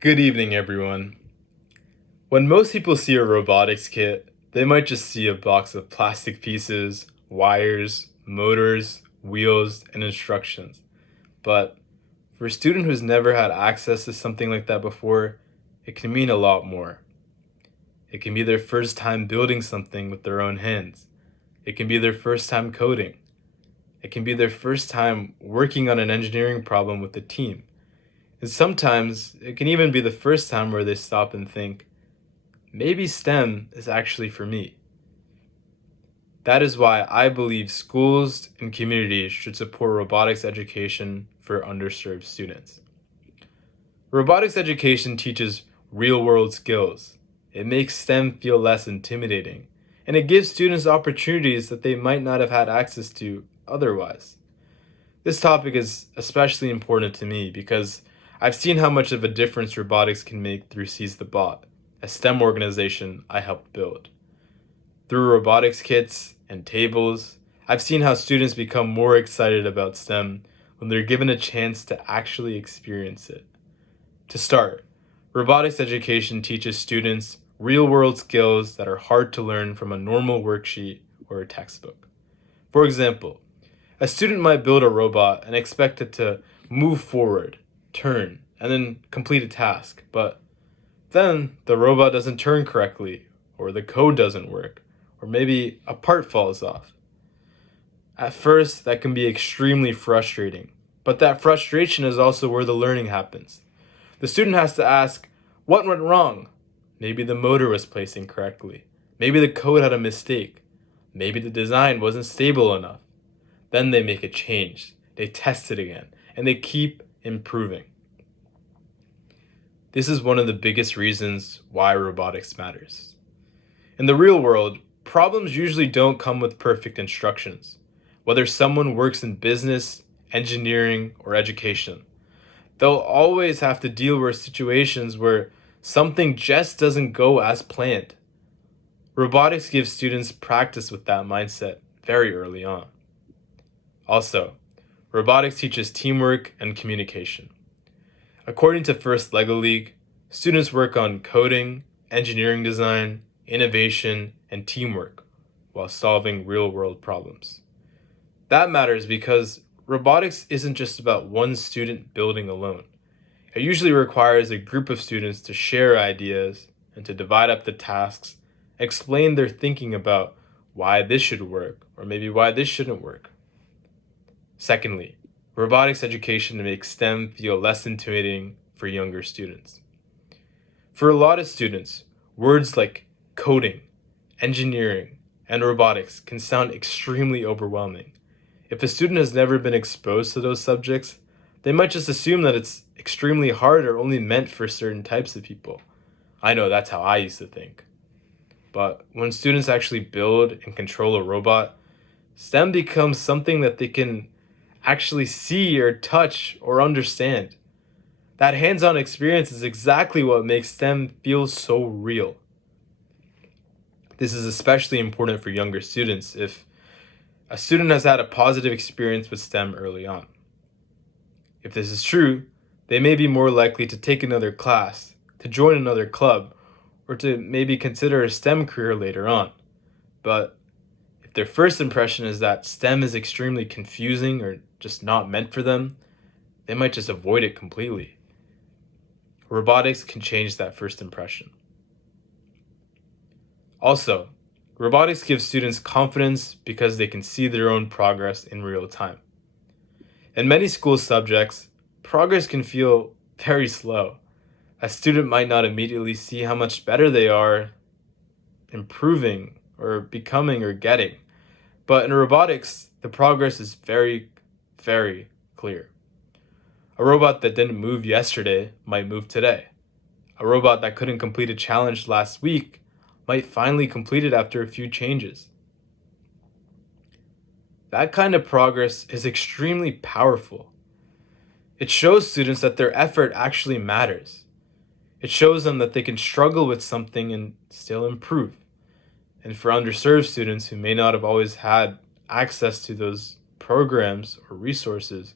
Good evening, everyone. When most people see a robotics kit, they might just see a box of plastic pieces, wires, motors, wheels, and instructions. But for a student who's never had access to something like that before, it can mean a lot more. It can be their first time building something with their own hands. It can be their first time coding. It can be their first time working on an engineering problem with a team. And sometimes it can even be the first time where they stop and think, maybe STEM is actually for me. That is why I believe schools and communities should support robotics education for underserved students. Robotics education teaches real world skills. It makes STEM feel less intimidating, and it gives students opportunities that they might not have had access to otherwise. This topic is especially important to me because I've seen how much of a difference robotics can make through Seize the Bot, a STEM organization I helped build. Through robotics kits and tables, I've seen how students become more excited about STEM when they're given a chance to actually experience it. To start, robotics education teaches students real-world skills that are hard to learn from a normal worksheet or a textbook. For example, a student might build a robot and expect it to move forward, turn, and then complete a task, but then the robot doesn't turn correctly, or the code doesn't work, or maybe a part falls off. At first, that can be extremely frustrating, but that frustration is also where the learning happens. The student has to ask, what went wrong? Maybe the motor was placed incorrectly. Maybe the code had a mistake. Maybe the design wasn't stable enough. Then they make a change. They test it again, and they keep improving. This is one of the biggest reasons why robotics matters. In the real world, problems usually don't come with perfect instructions. Whether someone works in business, engineering, or education, they'll always have to deal with situations where something just doesn't go as planned. Robotics gives students practice with that mindset very early on. Also, robotics teaches teamwork and communication. According to First LEGO League, students work on coding, engineering design, innovation, and teamwork while solving real-world problems. That matters because robotics isn't just about one student building alone. It usually requires a group of students to share ideas and to divide up the tasks, explain their thinking about why this should work or maybe why this shouldn't work. Secondly, robotics education makes STEM feel less intimidating for younger students. For a lot of students, words like coding, engineering, and robotics can sound extremely overwhelming. If a student has never been exposed to those subjects, they might just assume that it's extremely hard or only meant for certain types of people. I know that's how I used to think. But when students actually build and control a robot, STEM becomes something that they can actually see or touch or understand. That hands-on experience is exactly what makes STEM feel so real. This is especially important for younger students if a student has had a positive experience with STEM early on. If this is true, they may be more likely to take another class, to join another club, or to maybe consider a STEM career later on. But if their first impression is that STEM is extremely confusing or just not meant for them, they might just avoid it completely. Robotics can change that first impression. Also, robotics gives students confidence because they can see their own progress in real time. In many school subjects, progress can feel very slow. A student might not immediately see how much better they are improving or becoming or getting. But in robotics, the progress is very, very clear. A robot that didn't move yesterday might move today. A robot that couldn't complete a challenge last week might finally complete it after a few changes. That kind of progress is extremely powerful. It shows students that their effort actually matters. It shows them that they can struggle with something and still improve. And for underserved students who may not have always had access to those programs or resources,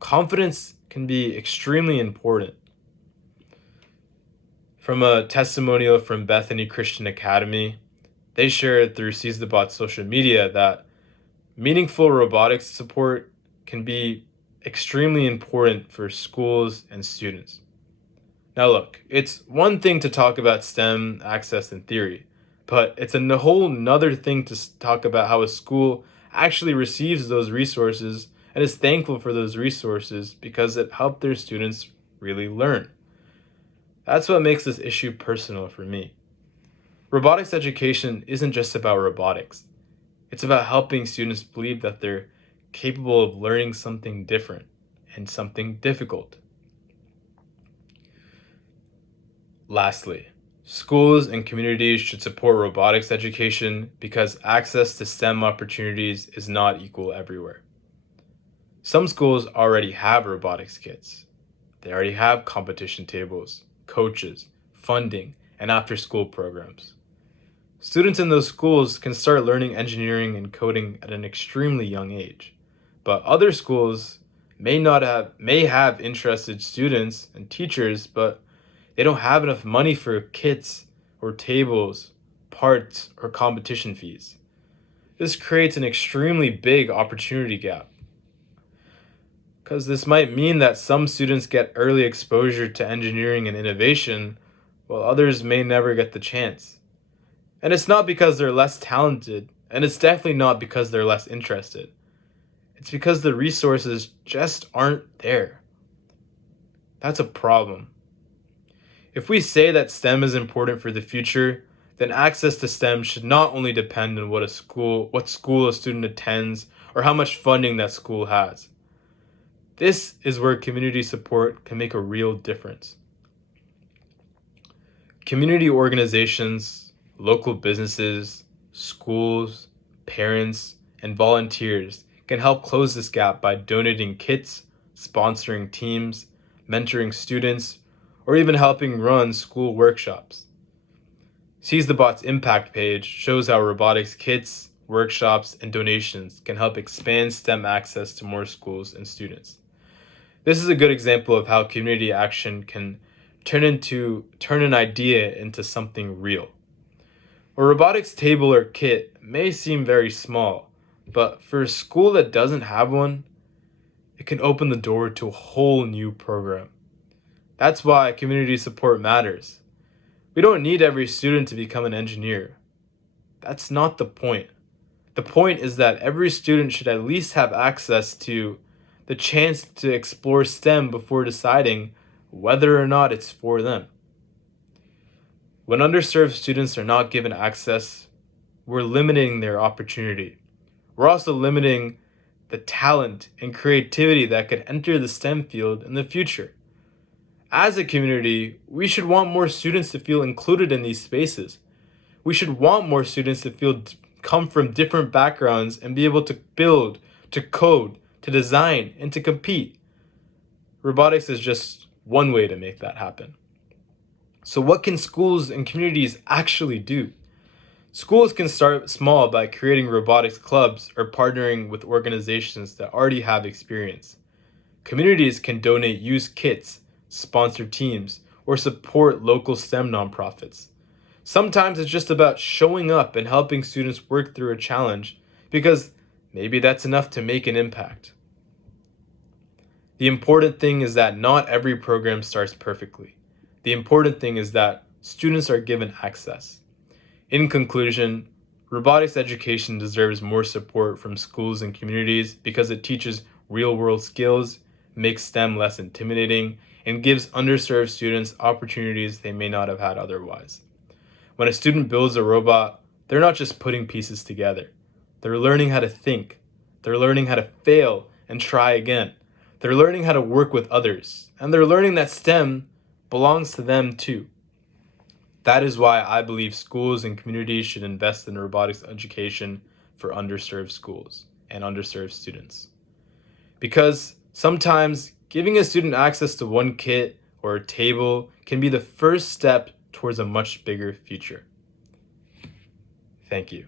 confidence can be extremely important. From a testimonial from Bethany Christian Academy, they shared through Seize the Bot's social media that meaningful robotics support can be extremely important for schools and students. Now, look, it's one thing to talk about STEM access in theory, but it's a whole nother thing to talk about how a school actually receives those resources and is thankful for those resources because it helped their students really learn. That's what makes this issue personal for me. Robotics education isn't just about robotics. It's about helping students believe that they're capable of learning something different and something difficult. Lastly, schools and communities should support robotics education because access to STEM opportunities is not equal everywhere. Some schools already have robotics kits. They already have competition tables, coaches, funding, and after-school programs. Students in those schools can start learning engineering and coding at an extremely young age. But other schools may have interested students and teachers, but they don't have enough money for kits or tables, parts, or competition fees. This creates an extremely big opportunity gap, because this might mean that some students get early exposure to engineering and innovation, while others may never get the chance. And it's not because they're less talented, and it's definitely not because they're less interested. It's because the resources just aren't there. That's a problem. If we say that STEM is important for the future, then access to STEM should not only depend on what school a student attends or how much funding that school has. This is where community support can make a real difference. Community organizations, local businesses, schools, parents, and volunteers can help close this gap by donating kits, sponsoring teams, mentoring students, or even helping run school workshops. Seize the Bot's impact page shows how robotics kits, workshops, and donations can help expand STEM access to more schools and students. This is a good example of how community action can turn an idea into something real. A robotics table or kit may seem very small, but for a school that doesn't have one, it can open the door to a whole new program. That's why community support matters. We don't need every student to become an engineer. That's not the point. The point is that every student should at least have access to the chance to explore STEM before deciding whether or not it's for them. When underserved students are not given access, we're limiting their opportunity. We're also limiting the talent and creativity that could enter the STEM field in the future. As a community, we should want more students to feel included in these spaces. We should want more students to come from different backgrounds and be able to build, to code, to design, and to compete. Robotics is just one way to make that happen. So what can schools and communities actually do? Schools can start small by creating robotics clubs or partnering with organizations that already have experience. Communities can donate used kits, sponsor teams, or support local STEM nonprofits. Sometimes it's just about showing up and helping students work through a challenge because maybe that's enough to make an impact. The important thing is that not every program starts perfectly. The important thing is that students are given access. In conclusion, robotics education deserves more support from schools and communities because it teaches real-world skills, makes STEM less intimidating, and gives underserved students opportunities they may not have had otherwise. When a student builds a robot, they're not just putting pieces together. They're learning how to think. They're learning how to fail and try again. They're learning how to work with others. And they're learning that STEM belongs to them too. That is why I believe schools and communities should invest in robotics education for underserved schools and underserved students. Because sometimes giving a student access to one kit or a table can be the first step towards a much bigger future. Thank you.